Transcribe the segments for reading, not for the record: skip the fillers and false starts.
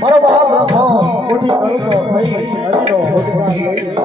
મારો બાપ રાખો મોટી કરું તો ભાઈ હરીનો હોદકાર લઈ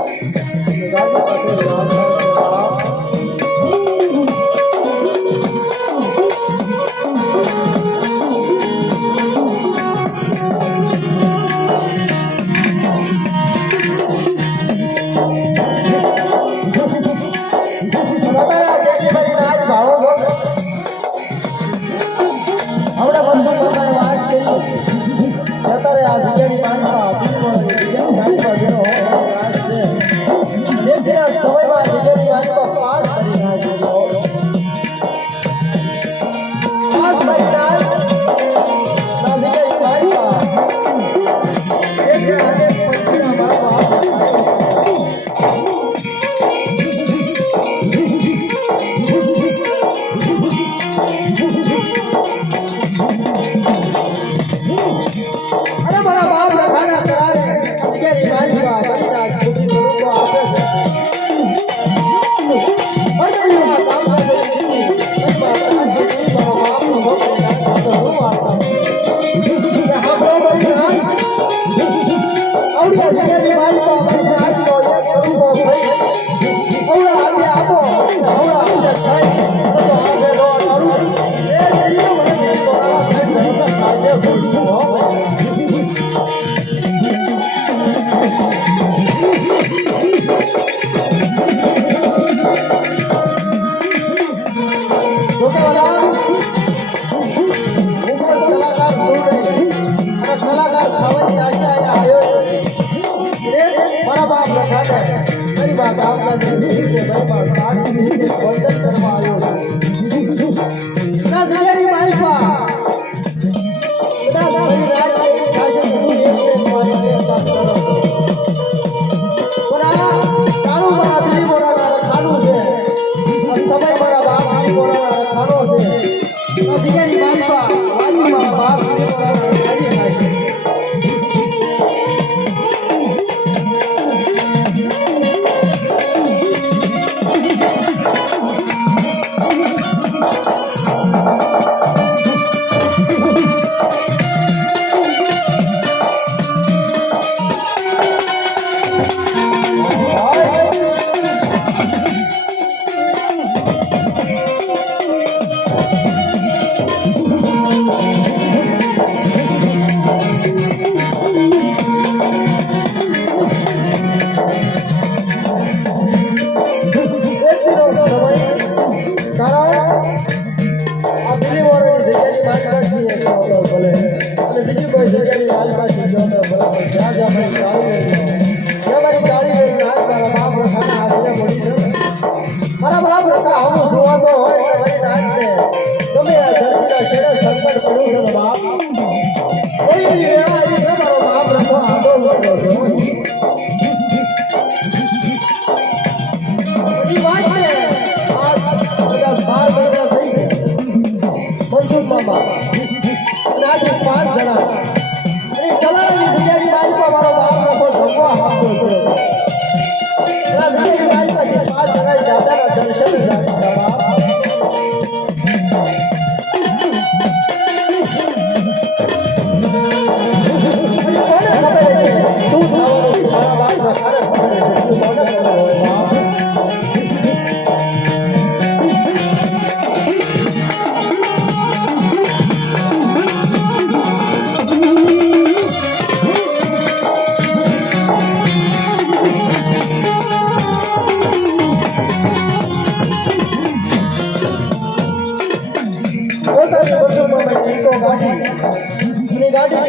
ગાડી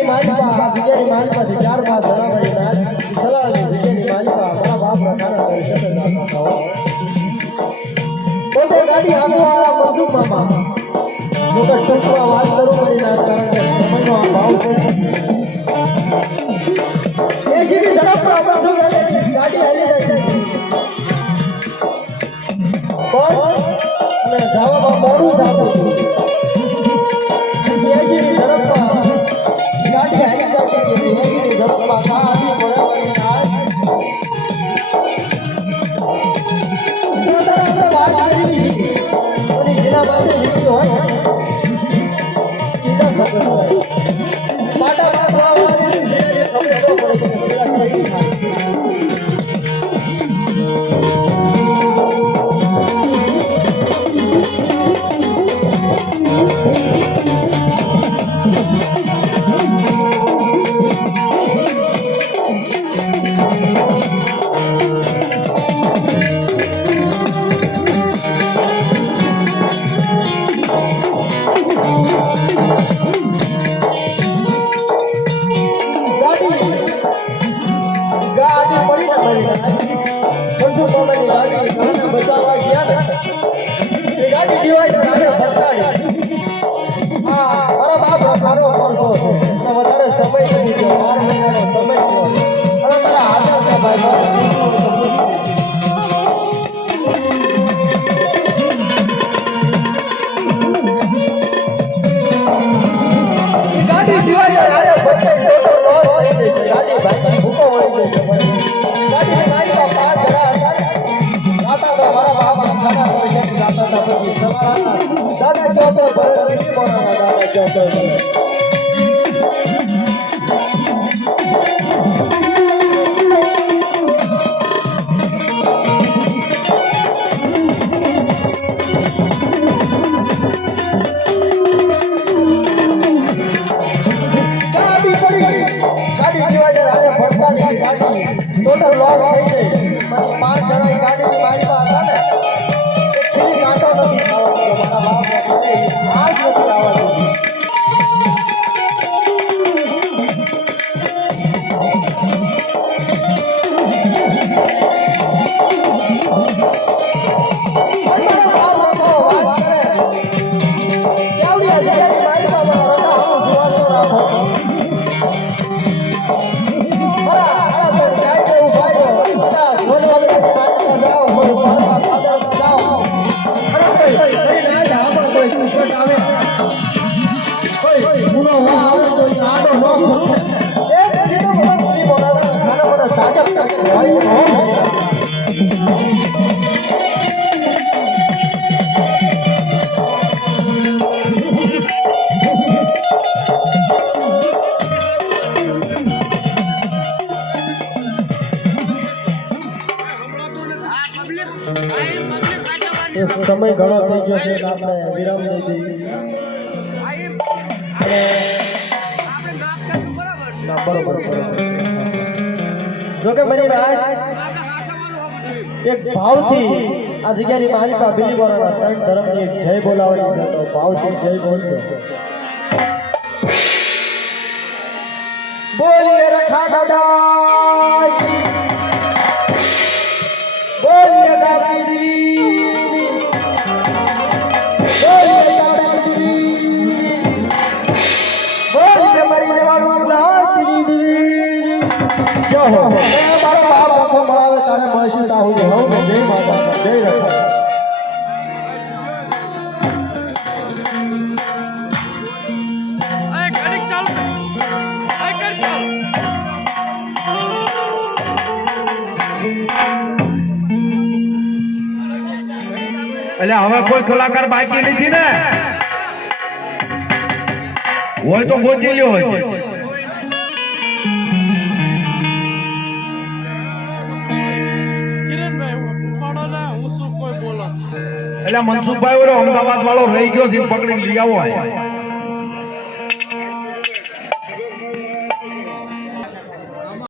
પાસે હોય ગાડી પડી ને મારી પંચો ટોલાની ગાડી ઘરને બચાવવા ગયા ને એ ગાડી ડિવાઈડર આગળ ભટકાડી મારા બાપ સારો માણસો છે વધારે સમય નથી ગયો 12 મહિનાનો સમય ગયો અને તારા હાજર છે ભાઈ ગાડી ડિવાઈડર આગળ ભટકાડી ટોટલ લોસ થઈ જશે ગાડી ભાઈ ભૂકો હોય છે ગાડી ગાડીમાં 5 જણા હતા જાતા તો મારા બાપ ખાના પૈસા જાતા હતા પછી સવારના દાદા જોતો ભરે બીજી બોલાના દાદા જોતો टोटल लॉस થઈ ગઈ 5 જણા ગાડી મારી પાસે હતા ને ખીલી કાંટો નથી ખાવાનો મારા બાપ આજ નથી આવવાનું સમય ઘણો થઈ ગયો છે આપણે વિરામ દઈ દઈએ બરોબર જો કે મારી રાજ એક ભાવથી આ જગ્યાની માલિકા બીજી બોલાના ત્રણ ધર્મની એક જય બોલાવવાની છે તો ભાવથી જય બોલજો બોલીએ રખા દાદા બોલીએ ગાવી દેવી બોલીએ ગાવી દેવી બોલીએ મરી જવાનું લાતી દેવી જો હો મારા બાપ આખો મળાવે તારે મળશું તાહુ જે હો જય માતા જય રખા એટલે હવે કોઈ કલાકાર બાકી નથી ને હોય તો ગોતી લ્યો હોય એટલે મનસુખભાઈ ઓલો અમદાવાદ વાળો રહી ગયો છે પકડીને લઈ આવો